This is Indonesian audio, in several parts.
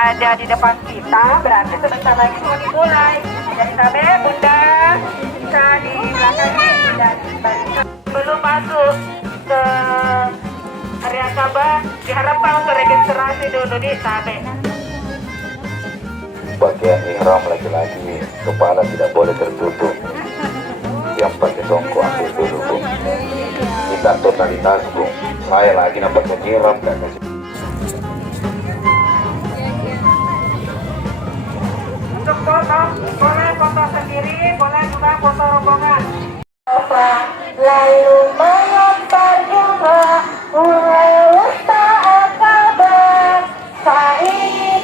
ada di depan kita, berarti sebentar lagi mau dimulai. Jadi Tabe, Bunda bisa di belakang ini dan belum masuk ke area Ka'bah, diharapkan untuk registrasi dulu di Tabe. Bagian ihram lagi-lagi kepala tidak boleh tertutup. Yang pakai songkok ambil dulu, Bu. Kita totalitas, Bu. Saya lagi nampak menyiram dan Untuk foto, boleh foto sendiri, boleh juga foto rombongan. Lalu melempar jumlah mulai wusta akabat Sa'id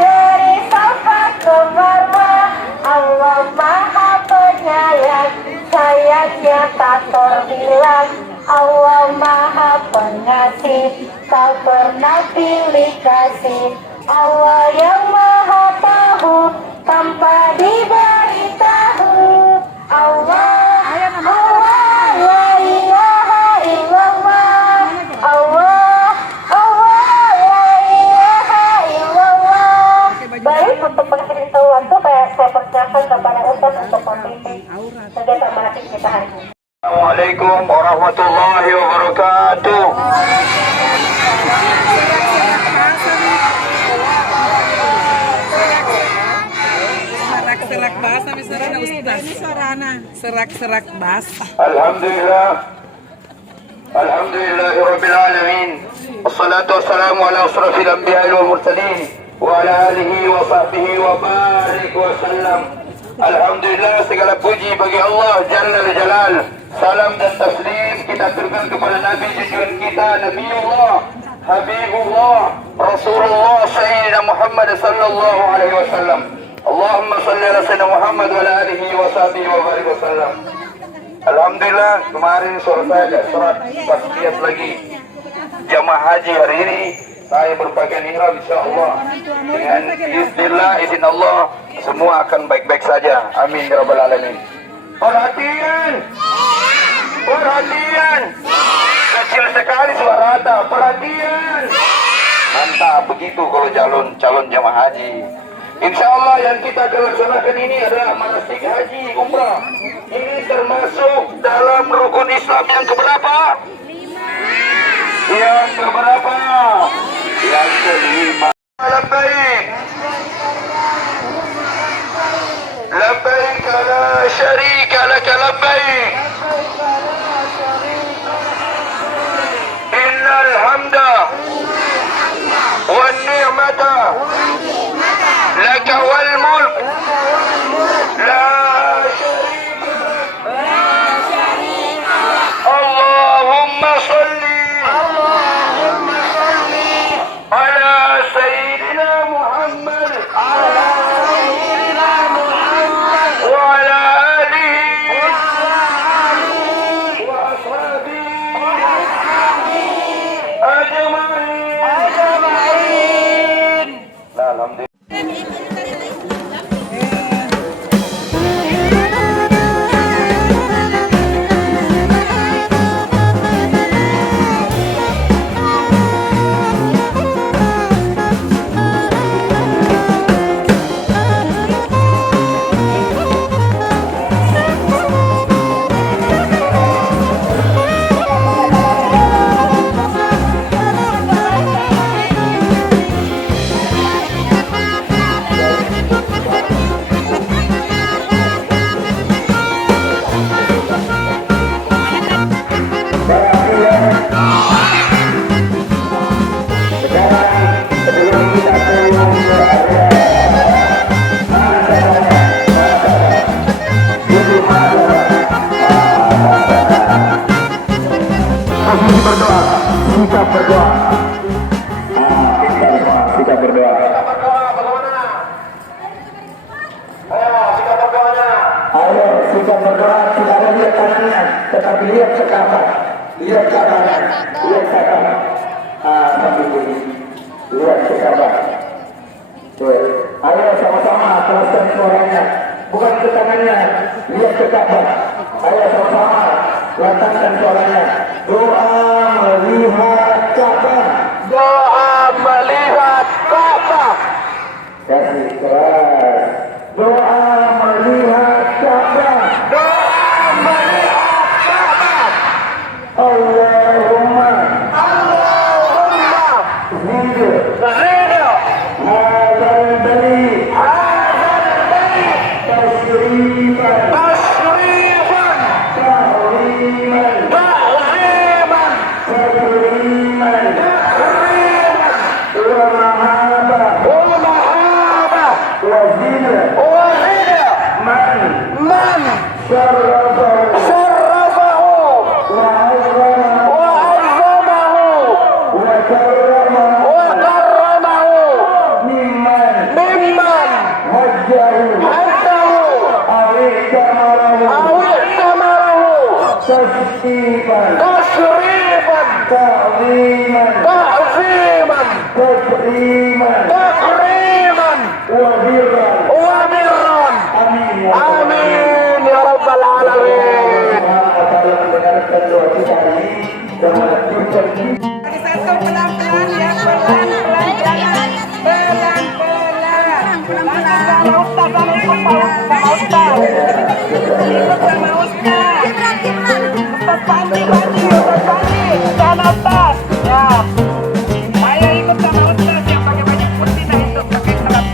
dari Safa ke Marwa. Allah Maha Penyayang, sayangnya tak terbilang. Allah Maha Pengasih, tak pernah pilih kasih. Allah yang Maha Tahu, tanpa diberitahu. Allah, Allah, la ilaha illallah. Allah, Allah, la ilaha illallah. Baik, untuk pengetahuan itu saya persiapkan kepada Ustaz untuk memimpin kegiatan manasik kita hari ini. Assalamualaikum warahmatullahi wabarakatuh. Serak basah misalnya Ustaz. Serak basah. Alhamdulillahirabbil alamin. Wassalatu wassalamu ala asrafil anbiya'i wal mursalin wa ala alihi wa sahbihi wa barik wa sallam. Alhamdulillah, segala puji bagi Allah Jalla Jalal. Salam dan taslim kita turunkan kepada Nabi junjungan kita, Nabiullah, Habibullah, Rasulullah Sayyidina Muhammad sallallahu alaihi wasallam. Allahumma salli ala Sayyidina Muhammad wa ala alihi wa sahbihi wa barik wa sallam. Alhamdulillah, kemarin suara saya agak serat, pas lihat lagi jamaah haji hari ini saya berpakaian ihram insyaallah. Dengan izin Allah semua akan baik-baik saja. Amin ya rabbal alamin. Perhatian. Kecil sekali suara Ata. Perhatian. Mantap, begitu kalau calon jamaah haji. Insya Allah yang kita laksanakan ini adalah manasik haji umrah. Ini termasuk dalam rukun Islam yang keberapa? Yang keberapa? Yang kelima. Labbaik. Labbaik la syarika laka labbaik. Innal hamda wan ni'mata laka wal mulk la syarika lak. Allahumma salli ala sayyidina Muhammad wa ala alihi wa ashabihi ajma'in. Alhamdulillah. Sikap berdoa. Sikap berdoa. Ayo sikap berdoa. Tidak ada lihat kanannya, tetapi lihat ke kanan, lihat ke kanan, lihat ke kanan. Sambil ini, lihat ke kanan. Ayo sama-sama teruskan suaranya, bukan ke tangannya, lihat ke kanan. Ayo sama-sama lantangkan suaranya. Doa melihat Ka'bah. Doa melihat Ka'bah. Ustaz Pandi, Ustaz Pandi, sana Ustaz. Ya. Saya ikut sama Ustaz yang pakai baju putih dan itu pakai serap.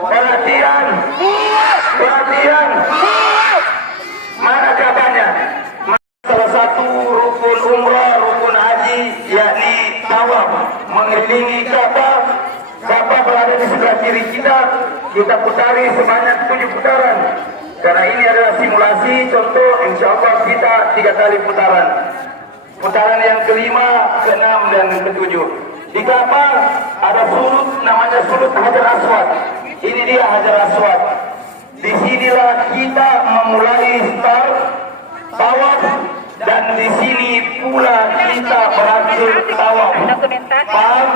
Perhatian, perhatian. Mana kabarnya? Salah satu rukun umrah, rukun haji, yakni tawaf, mengelilingi Ka'bah. Ka'bah berada di sebelah kiri kita. Kita putari sebanyak 7 putaran. Karena ini adalah simulasi, contoh, insya Allah kita 3 kali putaran. Putaran yang kelima, keenam, dan ketujuh. Di Ka'bah ada surut, namanya surut Hajar Aswad. Ini dia Hajar Aswad. Disinilah kita memulai start tawaf, dan di sini pula kita berakhir tawaf. Paham?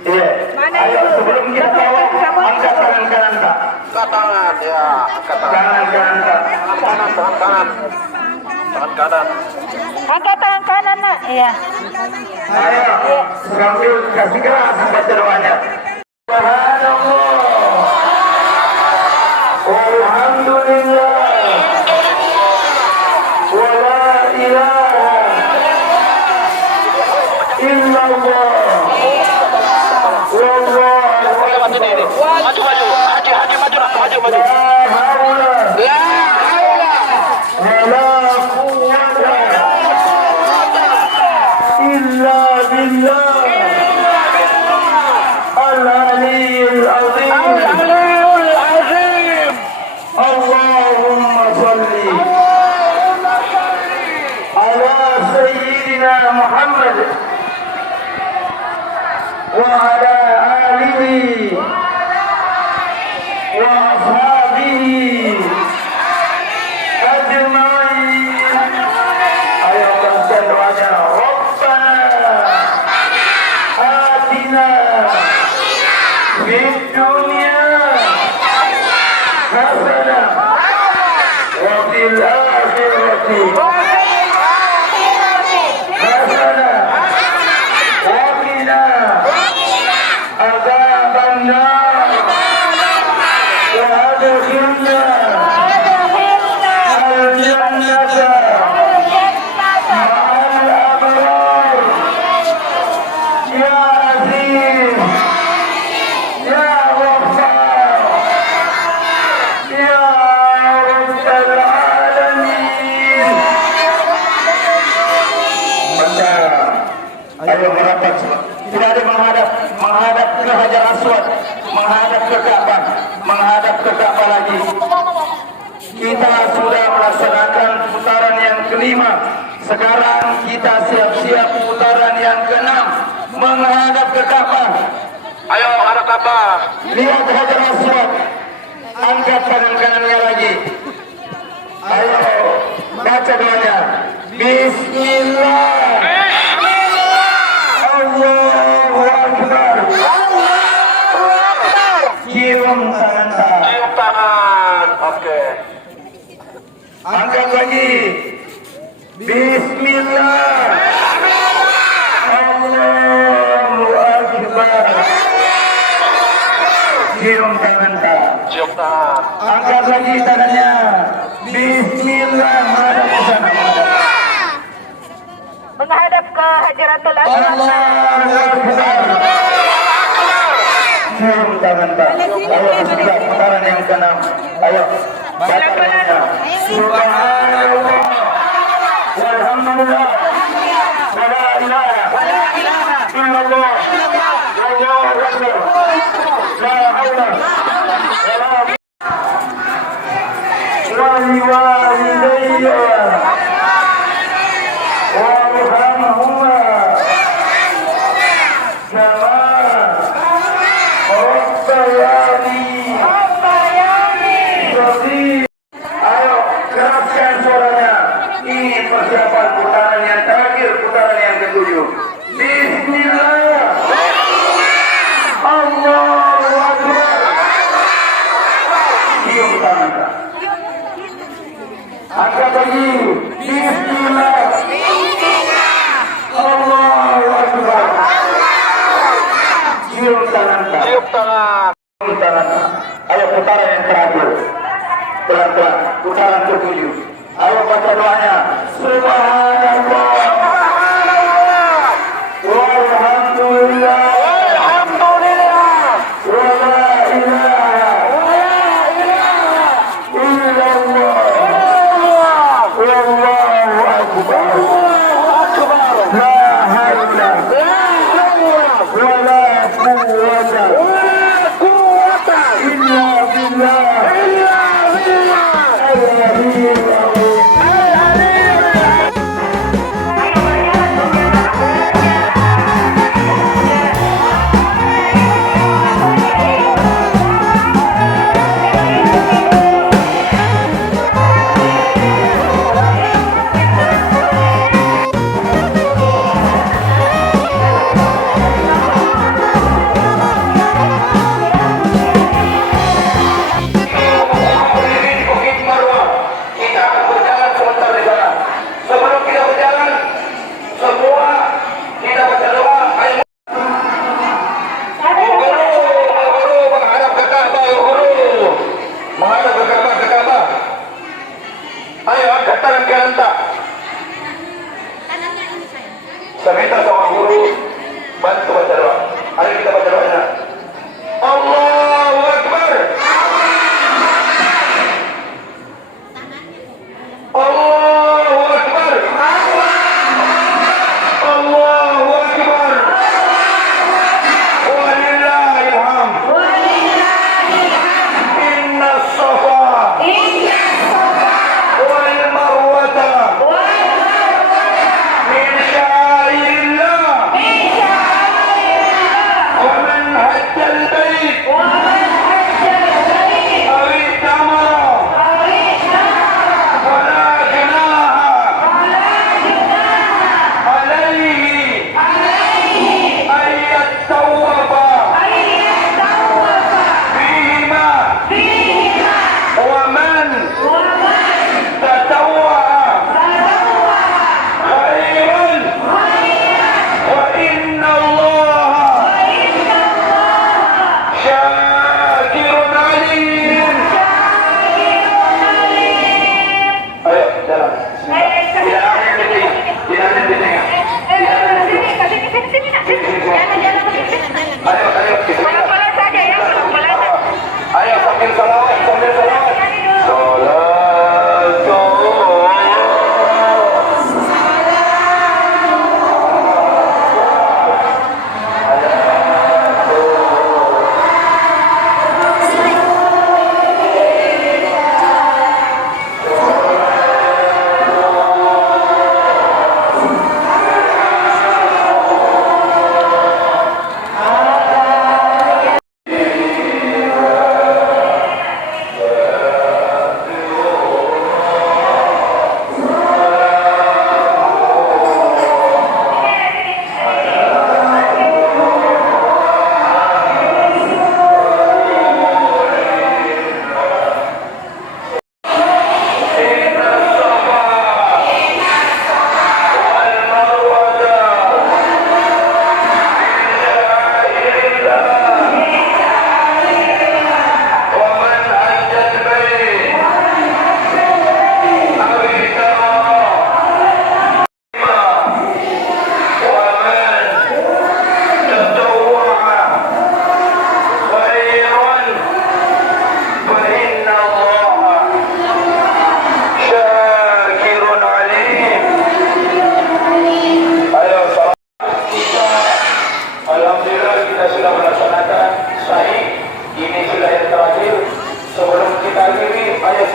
Iya. Ayo sebelum kita tawaf, angkat tangan kanan tak? Angkat tangan, ya. Angkat tangan. Tangan kanan tak? Tangan kanan. Tangan kanan. Angkat tangan kanan, Nak. Iya. Ayo, sambil kasih keras baca doanya. Subhanallah. Alhamdulillah. Wa la ilaha illallah. Lewat ini. Maju, maju. Haji, maju lah. Maju, maju. La haula wa la quwwata illa billah. العلي العظيم اللهم صل على سيدنا محمد وعلى آله وأصحابه أجمعين. أيها الله ربنا آتنا في الدنيا حسنة وفي الآخرة حسنة وقنا عذاب النار وأدخلنا الجنة مع الأبرار يا عزيز يا غفار يا رب العالمين. Ayo merapat, tidak ada menghadap ke Hajar Aswad, menghadap ke Ka'bah, menghadap ke Ka'bah lagi. Kita sudah melaksanakan putaran yang kelima. Sekarang kita siap-siap putaran yang keenam, menghadap ke Ka'bah. Ayo, hadap Ka'bah. Lihat Hajar Aswad, angkat tangan kanannya lagi. Ayo, baca doanya. Bismillah. Allahu Akbar. Cium tangan tak. Cium tangan. Oke. Angkat lagi. Bismillah. Allahu Akbar. Cium tangan tak. Cium tangan. Angkat lagi tangannya. Bismillah. Menghadap ke sana. menghadap ke Hajratul Aswad. Cium tangan Pak. Ayo sudah putaran yang keenam. Ayo. Bacanya. Subhanallah. Walhamdulillah. Wala ilaha illallah. Allahu akbar. La haula wala walidayya warhamhuma kama ayo keraskan suaranya. Ini persiapan putaran yang terakhir, putaran yang ketujuh. Bismillah. Allahu Akbar. Cium tangan. Angkat lagi. Bismillah. Allahu Akbar. Cium tangan. Tiup tangan. Putaran. Ayo putaran yang terakhir. Pelan-pelan. Putaran ketujuh. Ayo baca doanya. Subhanallah. Walhamdulillah. Wala ilaha illallah. Wallahu akbar. La haula wala quwwata illa billah.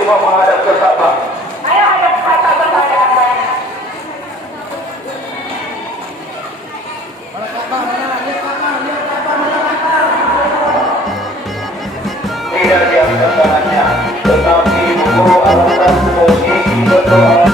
semua menghadap ke Ka'bah. Ayo hadap ke Ka'bah bersama dengan saya. Tidak diangkat tangannya, tetapi membawa alasan posisi berdoa.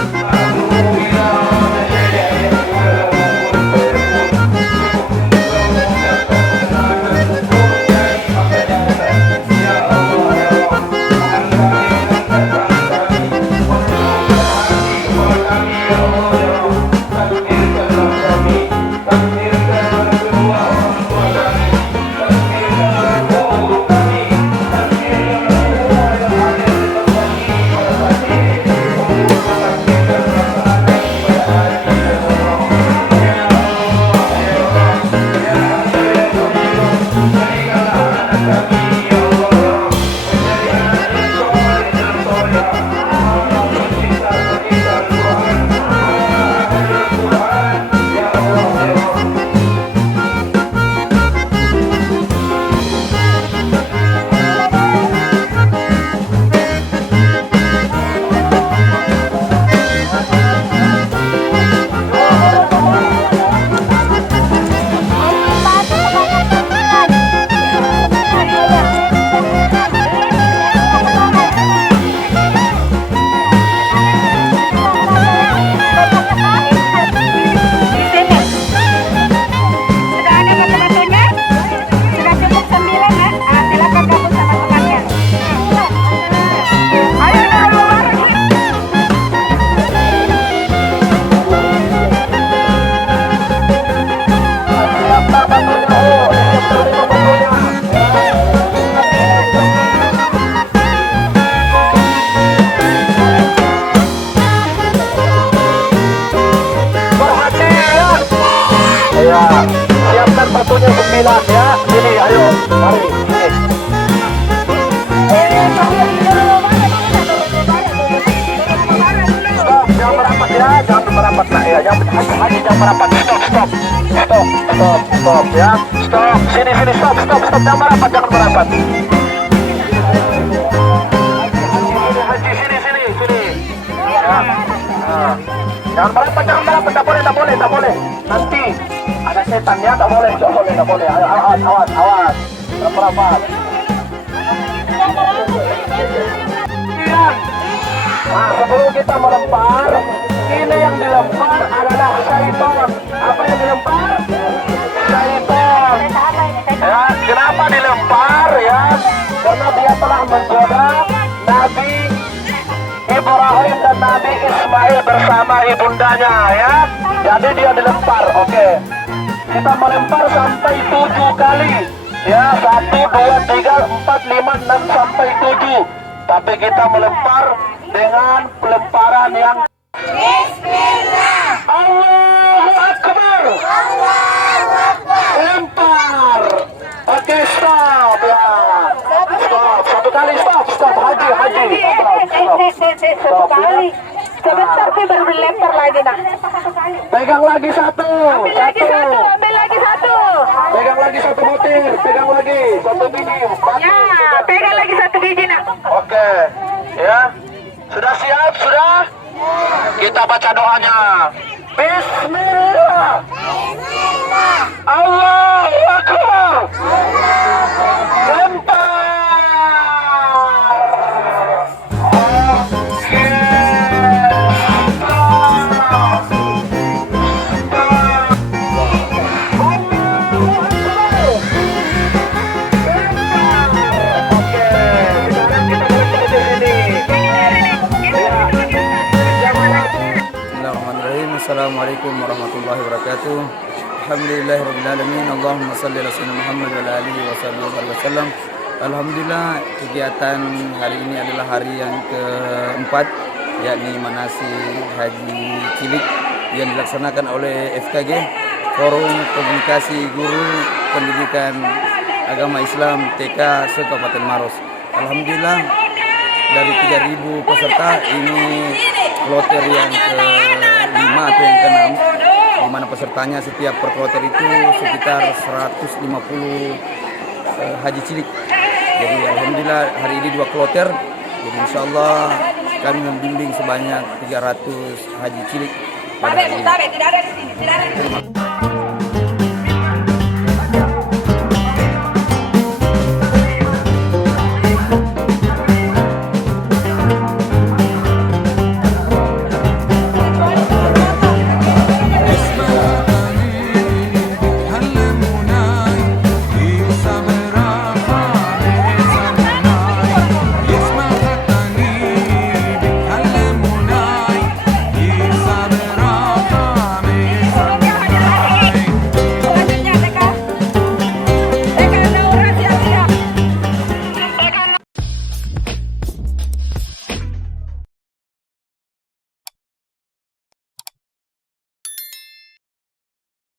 Siapkan batunya 9 ya. Sini, ayo, mari. Stop, jangan merapat ya, jangan merapat nak ya, jangan merapat. Stop ya, stop. Sini, stop, jangan merapat. Haji, sini. Ya. Nah. Jangan merapat, tak boleh. Nanti ada setan ya, tak boleh. Ayo, awas. Jangan merapat. Nah, sebelum kita melempar, ini yang dilempar adalah syaitan. Apa yang dilempar? Syaitan. Ya, kenapa dilempar ya? Karena dia telah menggoda Nabi Ibrahim dan Nabi Ismail bersama ibundanya ya. Jadi dia dilempar. Oke. Kita melempar sampai 7 kali. Ya, 1, 2, 3, 4, 5, 6 sampai 7. Tapi kita melempar dengan pelemparan yang Bismillah. Allahu Akbar. Lempar. Oke, stop ya. Stop. Satu kali stop. Haji. Satu kali. Sebentar sih baru dilempar lagi nak. Pegang lagi satu. Ambil lagi satu. Pegang lagi satu butir. Pegang lagi satu biji. Ya, pegang lagi satu biji nak. Oke. Ya. Sudah siap? Sudah? Kita baca doanya. Bismillah. Allahu Akbar. Lempar. Assalamualaikum warahmatullahi wabarakatuh. Alhamdulillahirrahmanirrahim. Allahumma salli ala sayyidina Muhammad wa ala alihi wasallam. Alhamdulillah, kegiatan hari ini adalah hari yang keempat, yakni manasik Haji Cilik yang dilaksanakan oleh FKG, Forum Komunikasi Guru Pendidikan Agama Islam TK se-Kabupaten Maros. Alhamdulillah, dari 3.000 peserta ini kloter yang ke-5 atau yang ke-6, di mana pesertanya setiap per kloter itu sekitar 150 haji cilik. Jadi alhamdulillah hari ini 2 kloter Jadi insya Allah kami membimbing sebanyak 300 haji cilik pada hari ini. Tidak ada di sini, tidak ada di sini.